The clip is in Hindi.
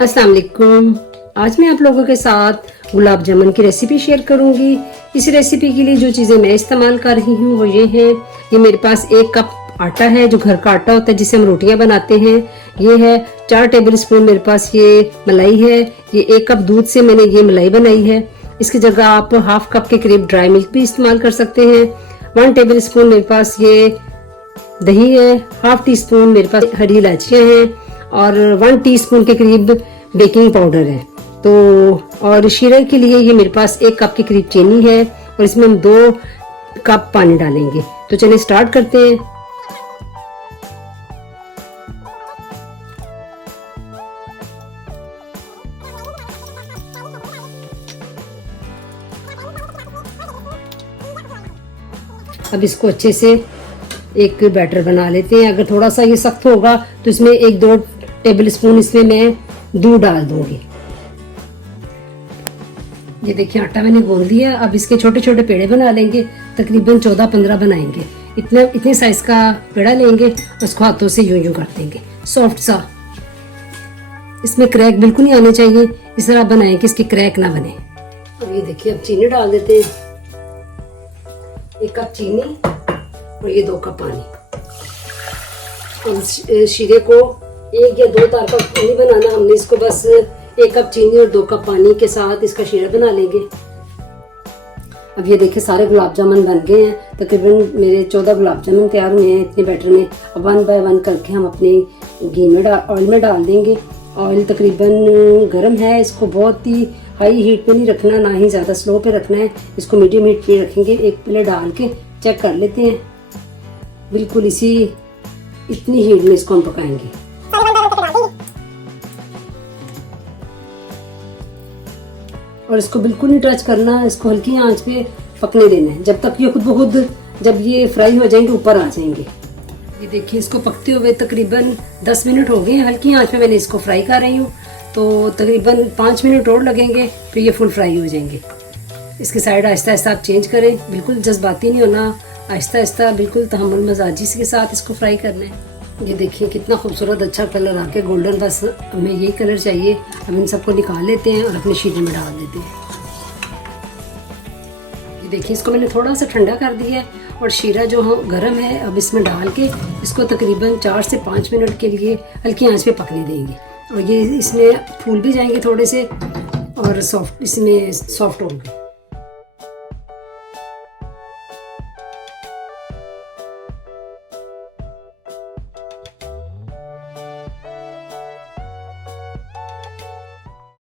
अस्सलाम वालेकुम। आज मैं आप लोगों के साथ गुलाब जामुन की रेसिपी शेयर करूंगी। इस रेसिपी के लिए जो चीज़ें मैं इस्तेमाल कर रही हूँ वो ये हैं। ये मेरे पास 1 कप आटा है, जो घर का आटा होता है जिसे हम रोटियां बनाते हैं। ये है 4 टेबल स्पून मेरे पास ये मलाई है। ये 1 कप दूध से मैंने ये मलाई बनाई है। इसकी जगह आप हाफ कप के करीब ड्राई मिल्क भी इस्तेमाल कर सकते हैं। 1 टेबल स्पून मेरे पास ये दही है। हाफ टी स्पून मेरे पास हरी इलायचियाँ हैं और 1 टीस्पून के करीब बेकिंग पाउडर है। तो और शीरे के लिए ये मेरे पास 1 कप के करीब चीनी है और इसमें हम 2 कप पानी डालेंगे। तो चलिए स्टार्ट करते हैं। अब इसको अच्छे से एक बैटर बना लेते हैं। अगर थोड़ा सा ये सख्त होगा तो इसमें 1-2 टेबल स्पून इसमें मैं दूध डाल दूंगी। ये देखिए आटा मैंने गूंद लिया। अब इसके छोटे छोटे पेड़े बना लेंगे, तकरीबन 14-15 बनाएंगे। इतने साइज का पेड़ा लेंगे, उसको हाथों से यूं यूं कर देंगे, सॉफ्ट सा। इसमें क्रैक बिल्कुल नहीं आने चाहिए, इस तरह बनाएं कि इसकी क्रैक ना बने। अब ये देखिए अब चीनी डाल देते हैं। 1 कप चीनी और ये 2 कप पानी। अब शीरे को 1 या 2 तार का नहीं बनाना, हमने इसको बस 1 कप चीनी और 2 कप पानी के साथ इसका शीरा बना लेंगे। अब ये देखिए सारे गुलाब जामुन बन गए हैं। तकरीबन मेरे 14 गुलाब जामुन तैयार हुए हैं इतने बैटर में। अब 1 बाय 1 करके हम अपने घी में ऑयल में डाल देंगे। ऑयल तकरीबन गर्म है, इसको बहुत ही हाई हीट पे नहीं रखना, ना ही ज़्यादा स्लो पे रखना है। इसको मीडियम हीट पे रखेंगे। एक प्लेट डाल के चेक कर लेते हैं। बिल्कुल इतनी हीट में इसको हम पकाएंगे। और इसको बिल्कुल नहीं टच करना, इसको हल्की आंच पे पकने देना है जब तक ये खुद ब खुद, जब ये फ्राई हो जाएंगे ऊपर आ जाएंगे। ये देखिए इसको पकते हुए तकरीबन 10 मिनट हो गए हैं। हल्की आंच पे मैंने इसको फ्राई कर रही हूँ, तो तकरीबन 5 मिनट और लगेंगे, फिर ये फुल फ्राई हो जाएंगे। इसकी साइड आहिस्ता आहिस्ता आप चेंज करें, बिल्कुल जज्बाती नहीं होना, आहिस्ता आहिस्ता बिल्कुल तहम्मुल मजाजी के साथ इसको फ्राई करना है। ये देखिए कितना खूबसूरत अच्छा कलर आके गोल्डन, बस हमें यही कलर चाहिए। हम इन सबको निकाल लेते हैं और अपने शीरे में डाल देते हैं। ये देखिए इसको मैंने थोड़ा सा ठंडा कर दिया है और शीरा जो गर्म है, अब इसमें डाल के इसको तकरीबन 4 से 5 मिनट के लिए हल्की आंच पे पकने देंगे। और ये इसमें फूल भी जाएंगे थोड़े से और इसमें सॉफ्ट होंगे।